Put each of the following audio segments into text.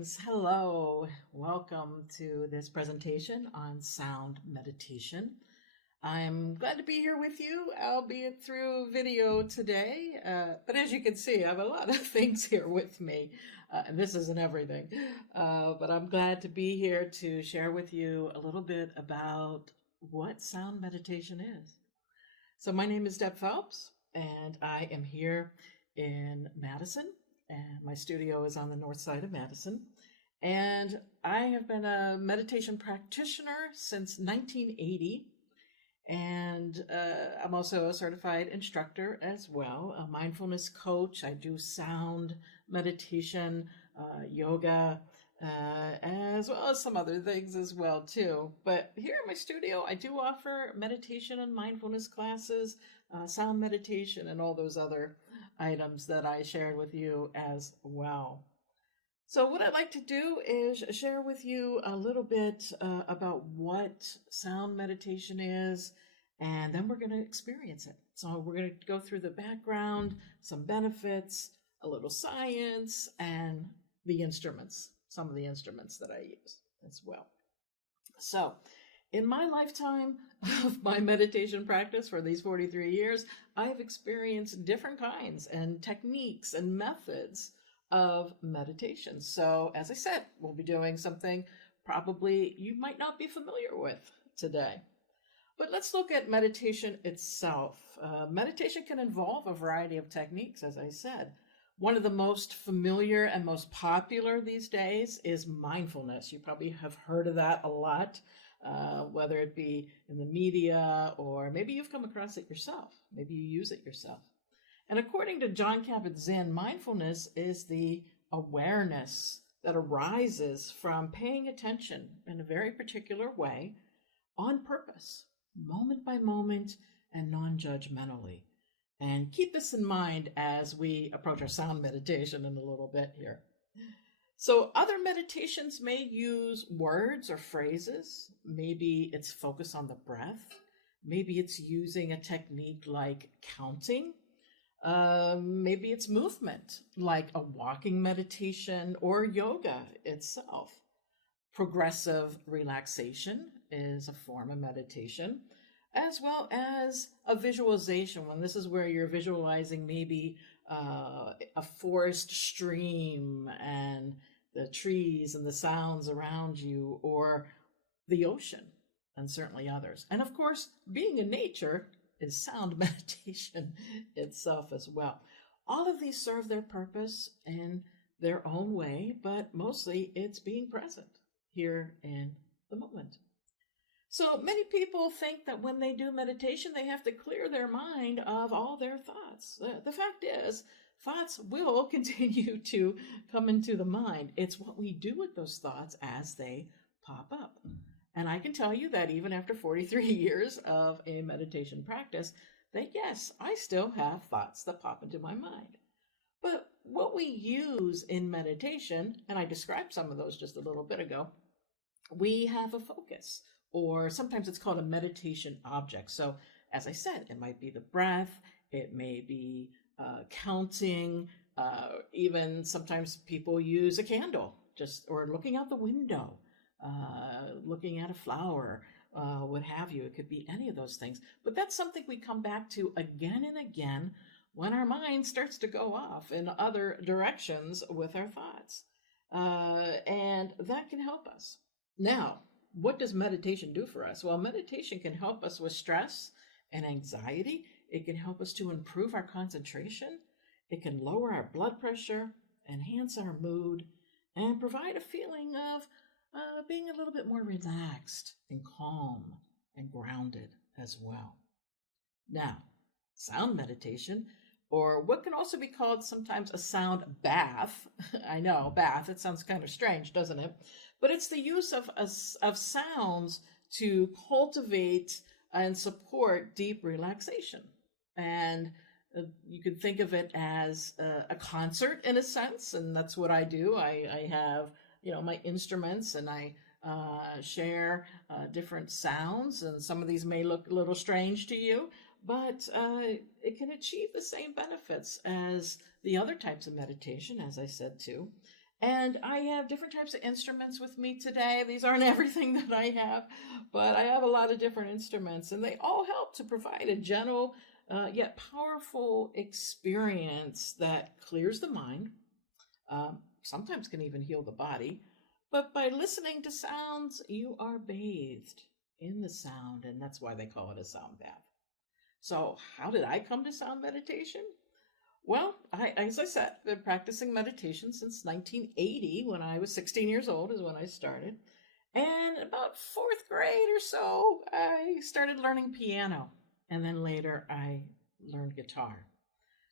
Greetings. Hello. Welcome to this presentation on sound meditation. I'm glad to be here with you, albeit through video today. But as you can see, I have a lot of things here with me, and this isn't everything. But I'm glad to be here to share with you a little bit about what sound meditation is. So my name is Deb Phelps, and I am here in Madison, and my studio is on the north side of Madison. And I have been a meditation practitioner since 1980. And I'm also a certified instructor as well, a mindfulness coach. I do sound meditation, yoga, as well as some other things as well too. But here in my studio, I do offer meditation and mindfulness classes, sound meditation, and all those other items that I shared with you as well. So what I'd like to do is share with you a little bit about what sound meditation is, and then we're going to experience it. So we're going to go through the background, some benefits, a little science, and the instruments, some of the instruments that I use as well. So in my lifetime of my meditation practice for these 43 years, I've experienced different kinds and techniques and methods of meditation. So as I said, we'll be doing something probably you might not be familiar with today. But let's look at meditation itself. Meditation can involve a variety of techniques, as I said. One of the most familiar and most popular these days is mindfulness. You probably have heard of that a lot, whether it be in the media or maybe you've come across it yourself. Maybe you use it yourself. And according to Jon Kabat-Zinn, mindfulness is the awareness that arises from paying attention in a very particular way on purpose, moment by moment and non-judgmentally. And keep this in mind as we approach our sound meditation in a little bit here. So other meditations may use words or phrases. Maybe it's focus on the breath. Maybe it's using a technique like counting. Maybe it's movement, like a walking meditation or yoga itself. Progressive relaxation is a form of meditation, as well as a visualization one. This is where you're visualizing maybe a forest stream and the trees and the sounds around you, or the ocean, and certainly others. And of course, being in nature is sound meditation itself as well. All of these serve their purpose in their own way, but mostly it's being present here in the moment. So many people think that when they do meditation, they have to clear their mind of all their thoughts. The fact is, thoughts will continue to come into the mind. It's what we do with those thoughts as they pop up. And I can tell you that even after 43 years of a meditation practice, that yes, I still have thoughts that pop into my mind. But what we use in meditation, and I described some of those just a little bit ago, we have a focus, or sometimes it's called a meditation object. So as I said, it might be the breath, it may be counting, even sometimes people use a candle, or looking out the window. Looking at a flower, what have you. It could be any of those things. But that's something we come back to again and again when our mind starts to go off in other directions with our thoughts. And that can help us. Now, what does meditation do for us? Well, meditation can help us with stress and anxiety. It can help us to improve our concentration. It can lower our blood pressure, enhance our mood, and provide a feeling of being a little bit more relaxed and calm and grounded as well. Now, sound meditation, or what can also be called sometimes a sound bath. I know, bath, it sounds kind of strange, doesn't it? But it's the use of sounds to cultivate and support deep relaxation. And you could think of it as a concert in a sense, and that's what I do. I have my instruments, and I share different sounds, and some of these may look a little strange to you, but it can achieve the same benefits as the other types of meditation, as I said too. And I have different types of instruments with me today. These aren't everything that I have, but I have a lot of different instruments, and they all help to provide a gentle yet powerful experience that clears the mind, sometimes can even heal the body. But by listening to sounds, you are bathed in the sound, and that's why they call it a sound bath. So, how did I come to sound meditation? Well, as I said, been practicing meditation since 1980. When I was 16 years old is when I started. And about fourth grade or so, I started learning piano. And then later I learned guitar.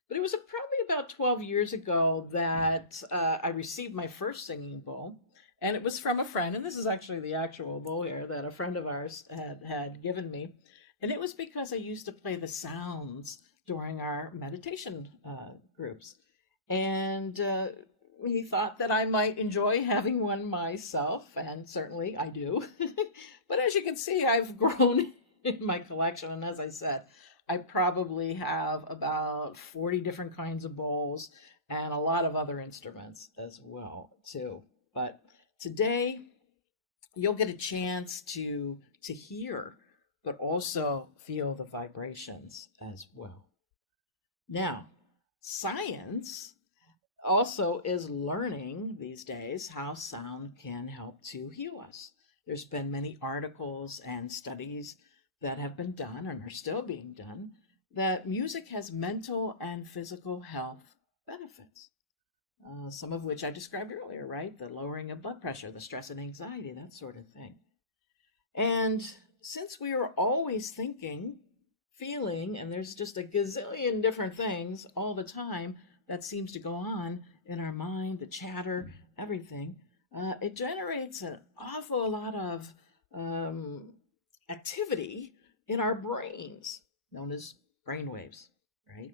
But it was probably about 12 years ago that I received my first singing bowl. And it was from a friend. And this is actually the actual bowl here that a friend of ours had given me. And it was because I used to play the sounds during our meditation groups. And he thought that I might enjoy having one myself, and certainly I do. But as you can see, I've grown in my collection. And as I said, I probably have about 40 different kinds of bowls and a lot of other instruments as well, too. But today, you'll get a chance to hear, but also feel the vibrations as well. Now, science also is learning these days how sound can help to heal us. There's been many articles and studies that have been done and are still being done that music has mental and physical health benefits. Some of which I described earlier, right? The lowering of blood pressure, the stress and anxiety, that sort of thing. And since we are always thinking, feeling, and there's just a gazillion different things all the time that seems to go on in our mind, the chatter, everything, it generates an awful lot of activity in our brains, known as brain waves, right?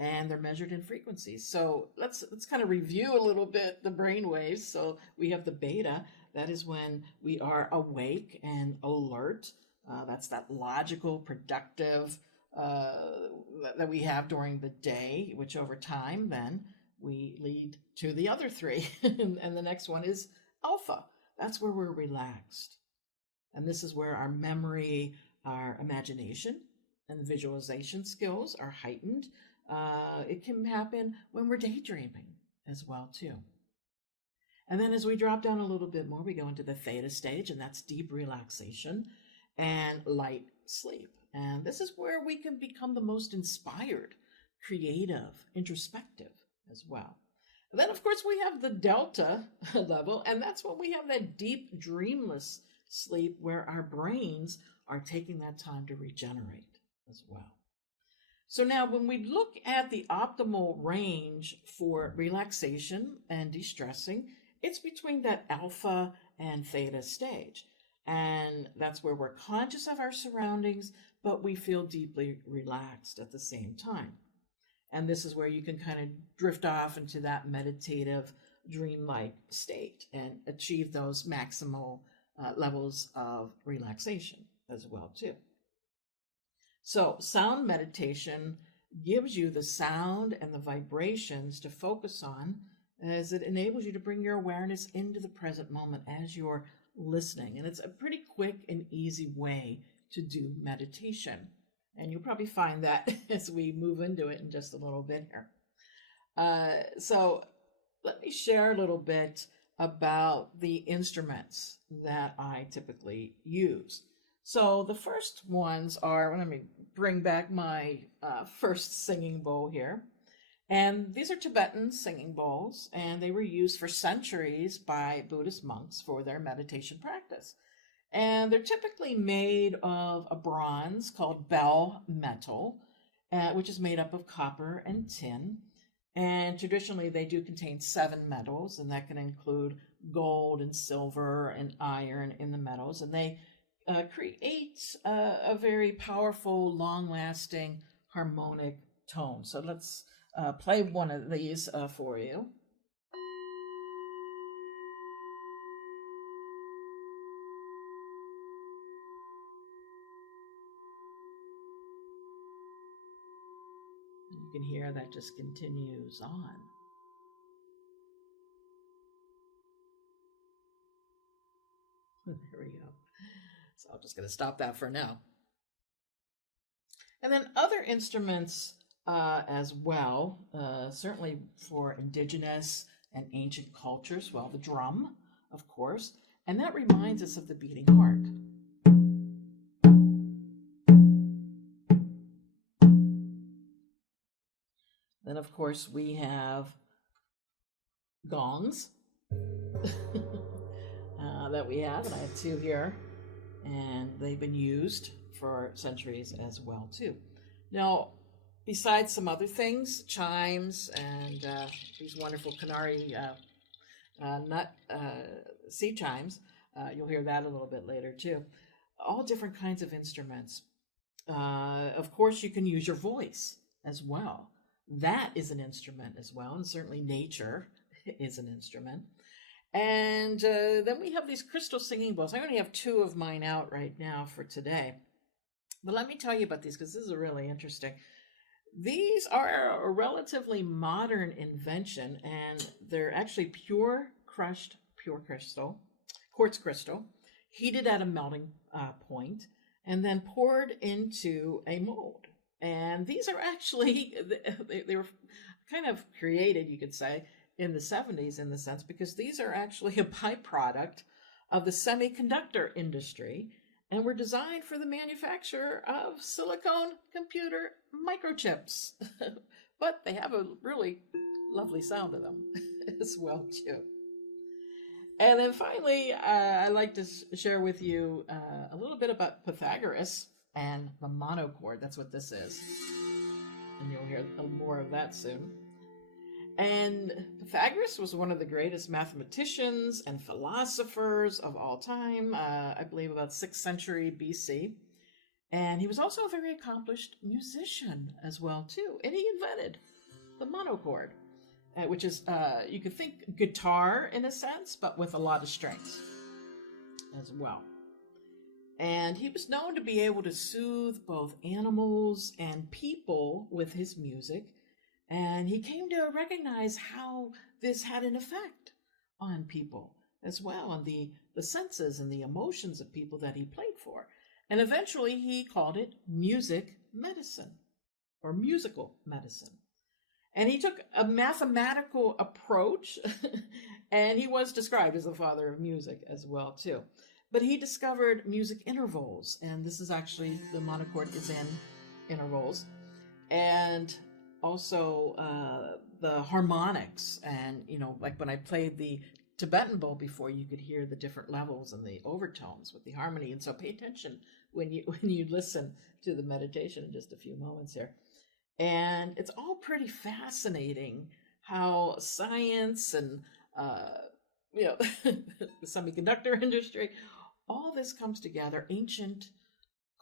And they're measured in frequencies. So let's kind of review a little bit the brain waves. So we have the beta. That is when we are awake and alert. That's that logical, productive that we have during the day, which over time then we lead to the other three. And the next one is alpha. That's where we're relaxed. And this is where our memory, our imagination, and visualization skills are heightened. It can happen when we're daydreaming as well, too. And then as we drop down a little bit more, we go into the theta stage, and that's deep relaxation and light sleep. And this is where we can become the most inspired, creative, introspective as well. And then, of course, we have the delta level, and that's when we have that deep, dreamless sleep where our brains are taking that time to regenerate as well. So now when we look at the optimal range for relaxation and de-stressing, it's between that alpha and theta stage. And that's where we're conscious of our surroundings, but we feel deeply relaxed at the same time. And this is where you can kind of drift off into that meditative, dreamlike state and achieve those maximal levels of relaxation as well, too. So sound meditation gives you the sound and the vibrations to focus on, as it enables you to bring your awareness into the present moment as you're listening. And it's a pretty quick and easy way to do meditation. And you'll probably find that as we move into it in just a little bit here. So let me share a little bit about the instruments that I typically use. So the first ones are, let me bring back my first singing bowl here. And these are Tibetan singing bowls, and they were used for centuries by Buddhist monks for their meditation practice. And they're typically made of a bronze called bell metal, which is made up of copper and tin. And traditionally, they do contain 7 metals, and that can include gold and silver and iron in the metals. And they create a very powerful, long-lasting, harmonic tone. So let's play one of these for you. You can hear that just continues on. There we go. So I'm just going to stop that for now. And then other instruments as well, certainly for indigenous and ancient cultures, well, the drum, of course, and that reminds us of the beating heart. Then, of course, we have gongs that we have, and I have two here, and they've been used for centuries as well, too. Now, besides some other things, chimes and these wonderful Canary sea chimes, you'll hear that a little bit later, too. All different kinds of instruments. Of course, you can use your voice as well. That is an instrument as well, and certainly nature is an instrument. And then we have these crystal singing bowls. I only have two of mine out right now for today. But let me tell you about these because this is really interesting. These are a relatively modern invention, and they're actually pure crystal, quartz crystal, heated at a melting point, and then poured into a mold. And these are actually, they were kind of created, you could say, in the 70s in the sense, because these are actually a byproduct of the semiconductor industry and were designed for the manufacture of silicone computer microchips. But they have a really lovely sound to them as well, too. And then finally, I'd like to share with you a little bit about Pythagoras and the monochord. That's what this is. And you'll hear more of that soon. And Pythagoras was one of the greatest mathematicians and philosophers of all time, I believe about 6th century BC. And he was also a very accomplished musician as well, too. And he invented the monochord, which is, you could think guitar in a sense, but with a lot of strings as well. And he was known to be able to soothe both animals and people with his music. And he came to recognize how this had an effect on people as well, and the senses and the emotions of people that he played for. And eventually he called it music medicine or musical medicine. And he took a mathematical approach and he was described as the father of music as well, too. But he discovered music intervals, and this is actually, the monochord is in intervals. And also the harmonics, and like when I played the Tibetan bowl before, you could hear the different levels and the overtones with the harmony. And so pay attention when you listen to the meditation in just a few moments here. And it's all pretty fascinating how science and the semiconductor industry, all this comes together, ancient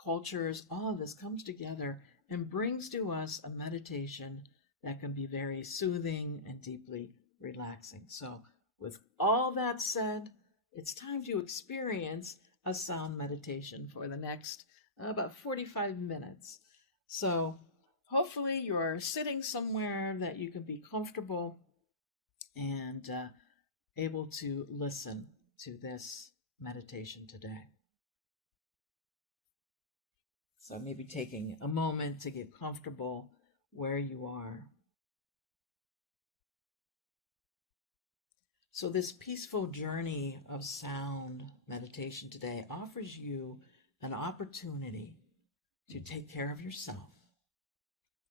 cultures, all of this comes together and brings to us a meditation that can be very soothing and deeply relaxing. So with all that said, it's time to experience a sound meditation for the next about 45 minutes. So hopefully you're sitting somewhere that you can be comfortable and able to listen to this meditation today. So maybe taking a moment to get comfortable where you are. So this peaceful journey of sound meditation today offers you an opportunity to take care of yourself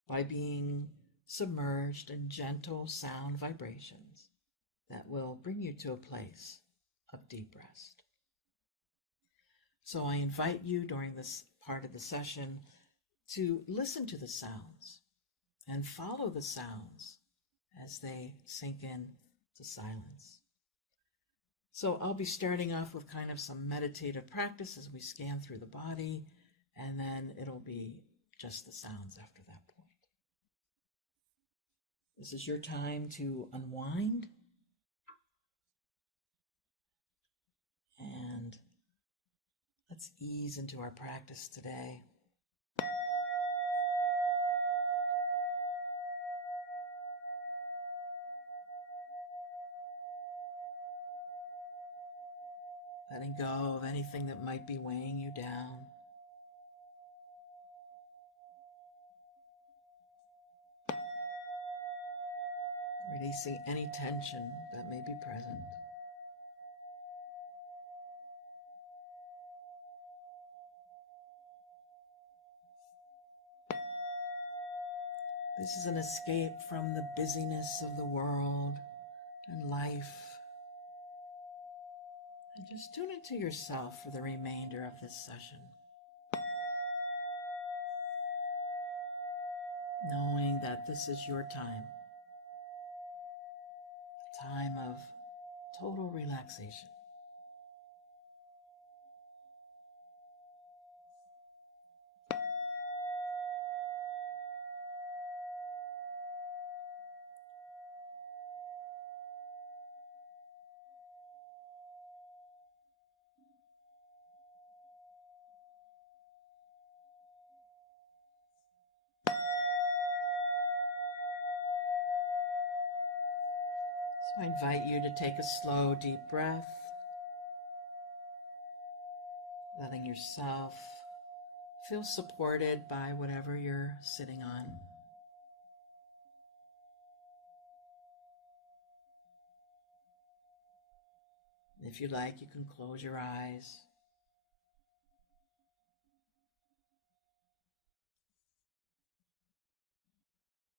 by being submerged in gentle sound vibrations that will bring you to a place of deep rest. So I invite you during this part of the session to listen to the sounds and follow the sounds as they sink in to silence. So I'll be starting off with kind of some meditative practice as we scan through the body, and then it'll be just the sounds after that point. This is your time to unwind and let's ease into our practice today. letting go of anything that might be weighing you down. Releasing any tension that may be present. This is an escape from the busyness of the world and life. And just tune into yourself for the remainder of this session. Knowing that this is your time. A time of total relaxation. So I invite you to take a slow, deep breath, letting yourself feel supported by whatever you're sitting on. If you like, you can close your eyes.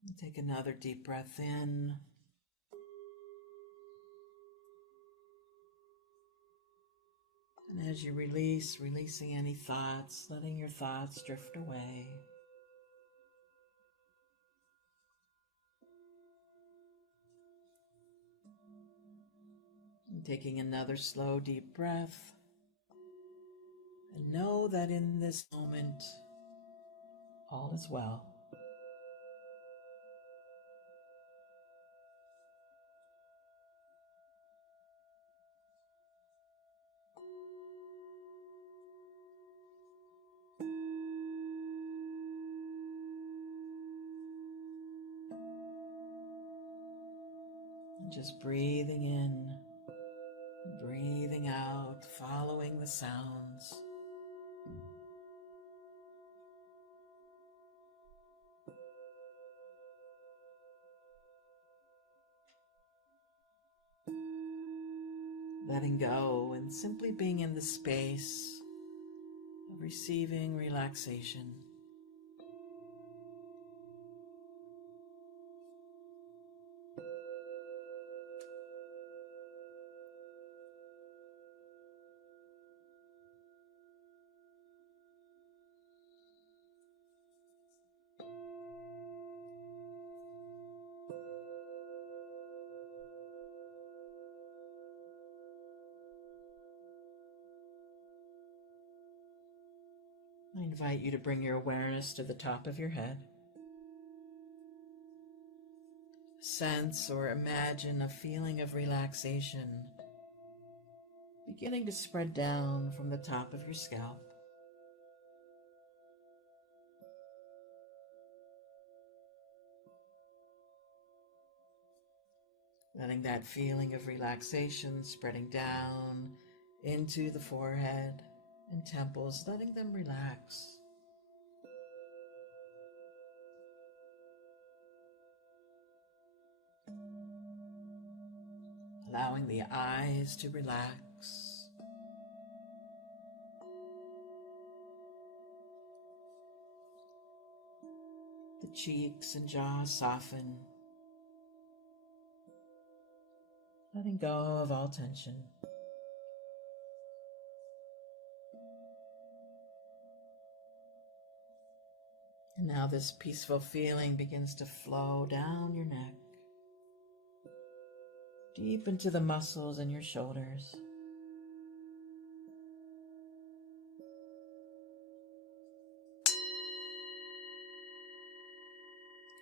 And take another deep breath in. And as you release, releasing any thoughts, letting your thoughts drift away. And taking another slow, deep breath. And know that in this moment, all is well. And just breathing in, breathing out, following the sounds. Letting go and simply being in the space of receiving relaxation. I invite you to bring your awareness to the top of your head. Sense or imagine a feeling of relaxation beginning to spread down from the top of your scalp. Letting that feeling of relaxation spreading down into the forehead and temples, letting them relax. Allowing the eyes to relax. The cheeks and jaw soften. Letting go of all tension. And now this peaceful feeling begins to flow down your neck, deep into the muscles in your shoulders.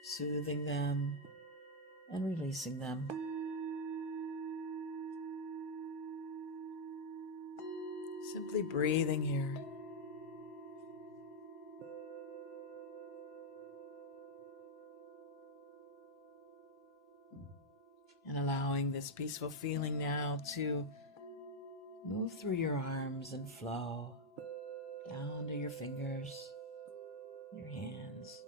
Soothing them and releasing them. Simply breathing here. And allowing this peaceful feeling now to Move through your arms and flow down to your fingers, your hands.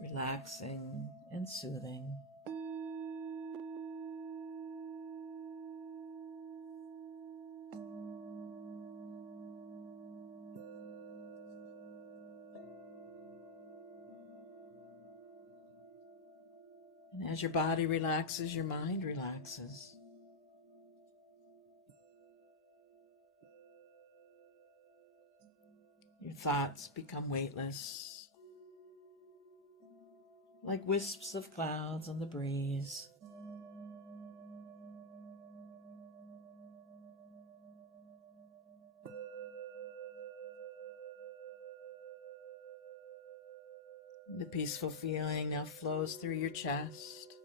Relaxing and soothing. And as your body relaxes, your mind relaxes. Your thoughts become weightless, like wisps of clouds on the breeze. The peaceful feeling now flows through your chest,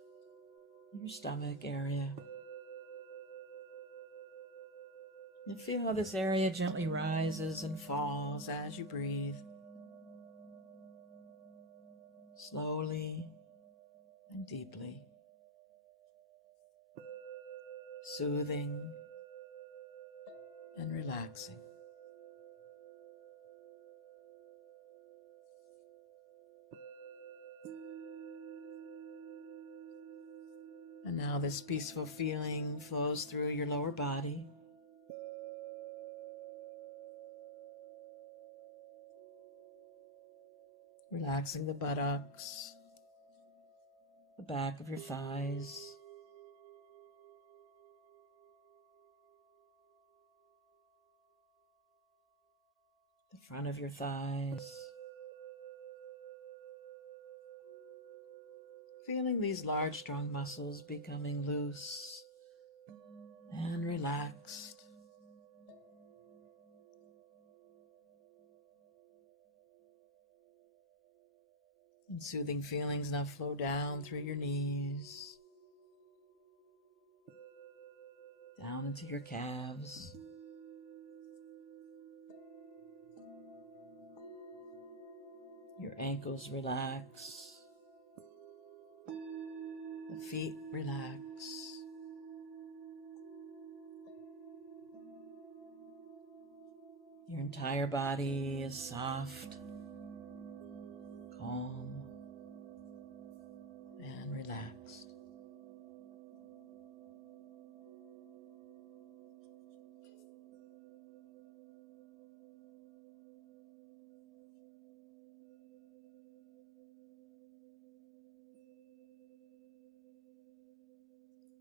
your stomach area. And feel how this area gently rises and falls as you breathe. Slowly and deeply. Soothing and relaxing. And now this peaceful feeling flows through your lower body. Relaxing the buttocks, the back of your thighs, the front of your thighs. Feeling these large, strong muscles becoming loose and relaxed. And soothing feelings now flow down through your knees, down into your calves, your ankles relax, the feet relax, your entire body is soft, calm, and relaxed.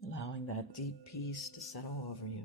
Allowing that deep peace to settle over you.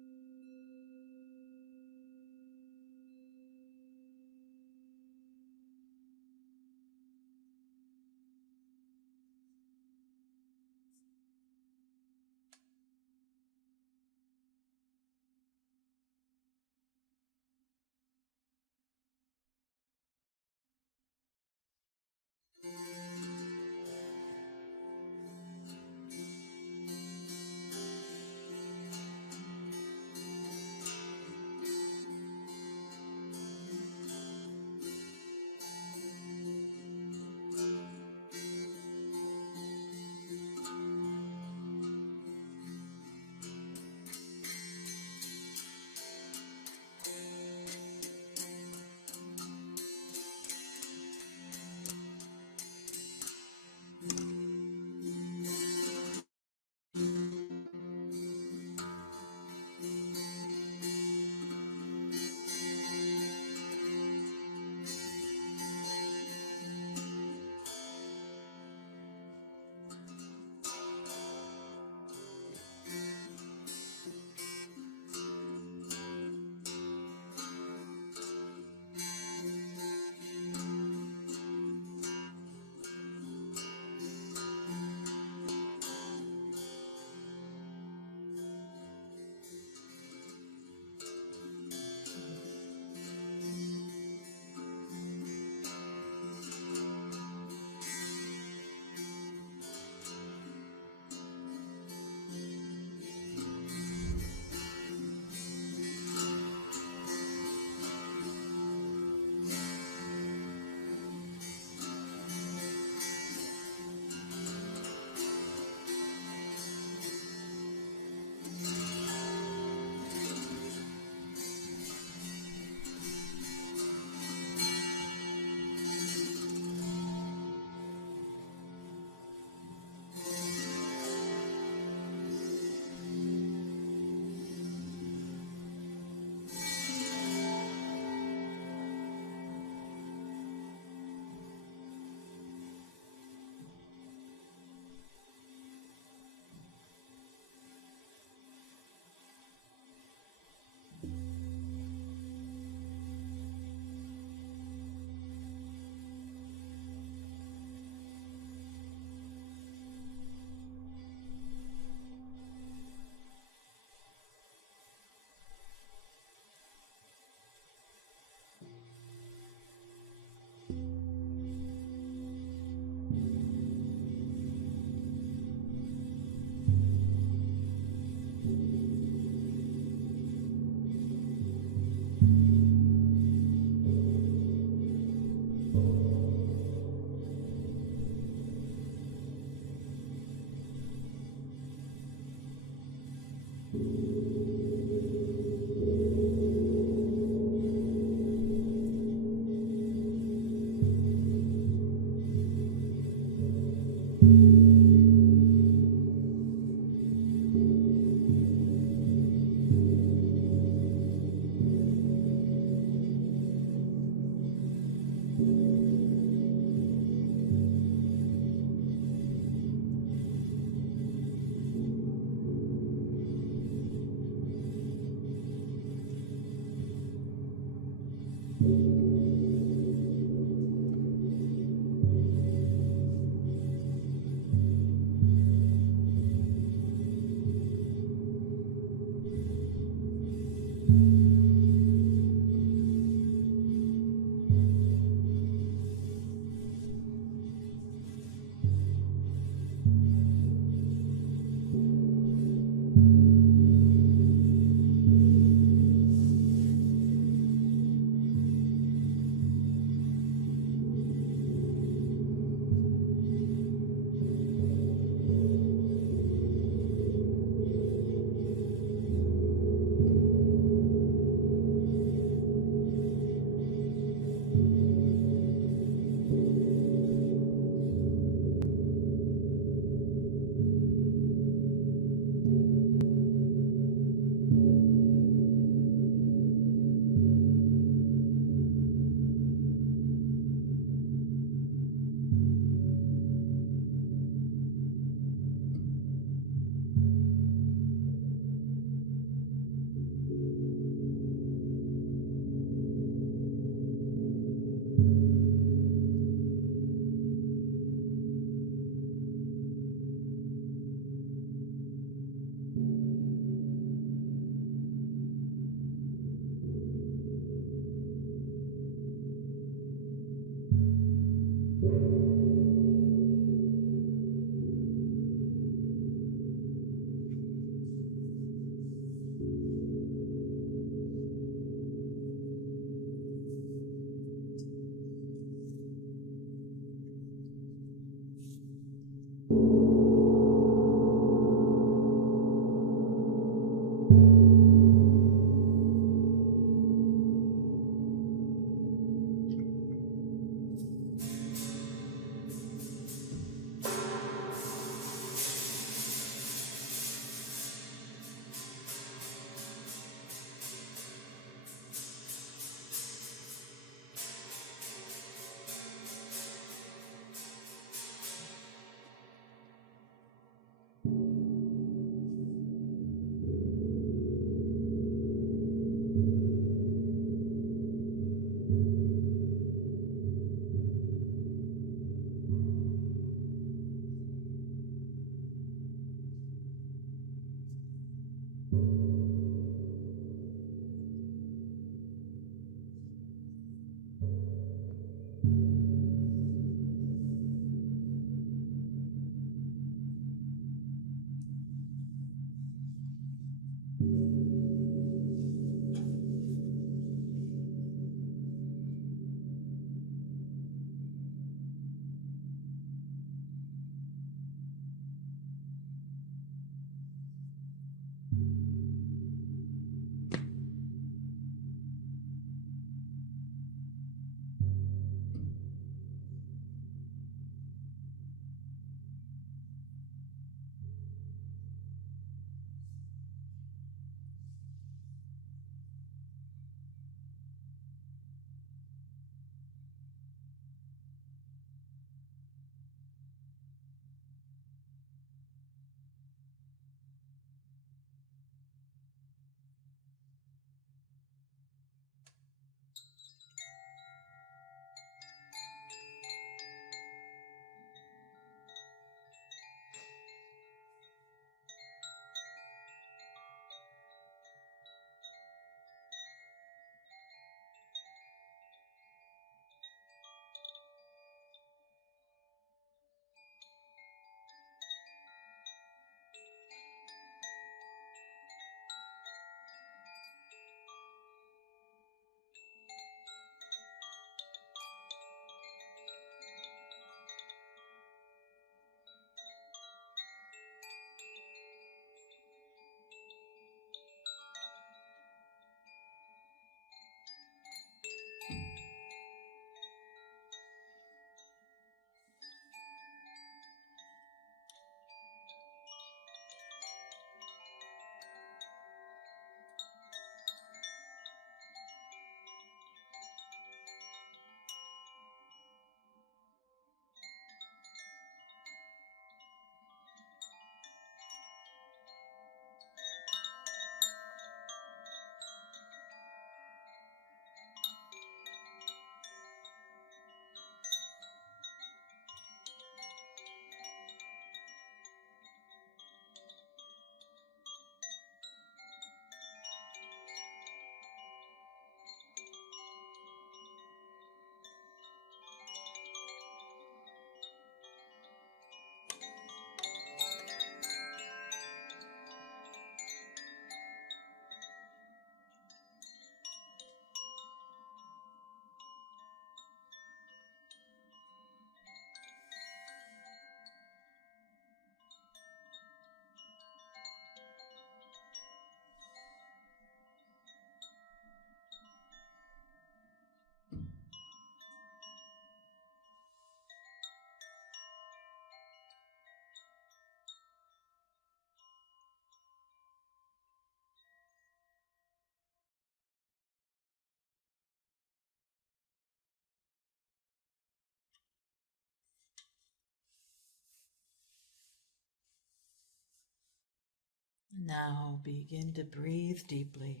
Now begin to breathe deeply.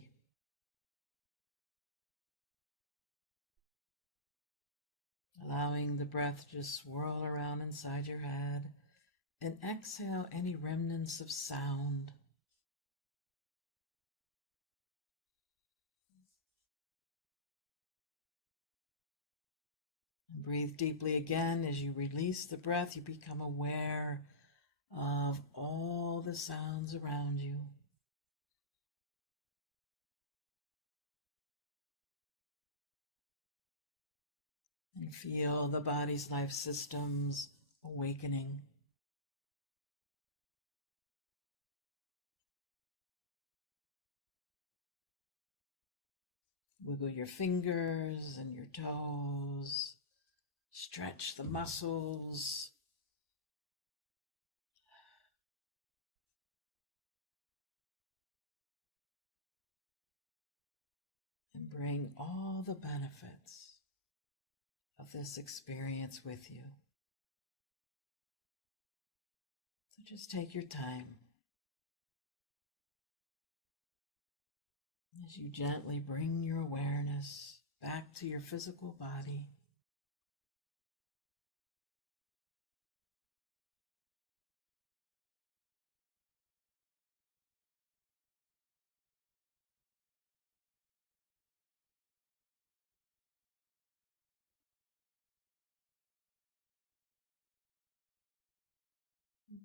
Allowing the breath to swirl around inside your head, and exhale any remnants of sound. And breathe deeply again. As you release the breath, you become aware of all the sounds around you. And feel the body's life systems awakening. Wiggle your fingers and your toes. Stretch the muscles. And bring all the benefits of this experience with you. So just take your time as you gently bring your awareness back to your physical body.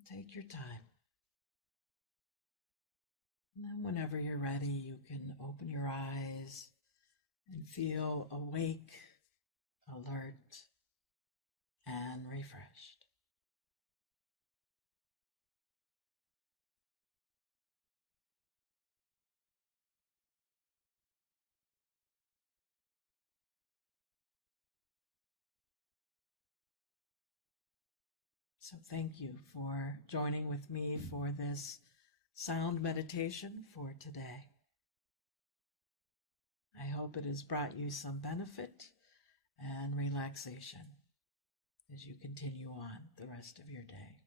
Take your time. And then whenever you're ready, you can open your eyes and feel awake, alert, and refreshed. So thank you for joining with me for this sound meditation for today. I hope it has brought you some benefit and relaxation as you continue on the rest of your day.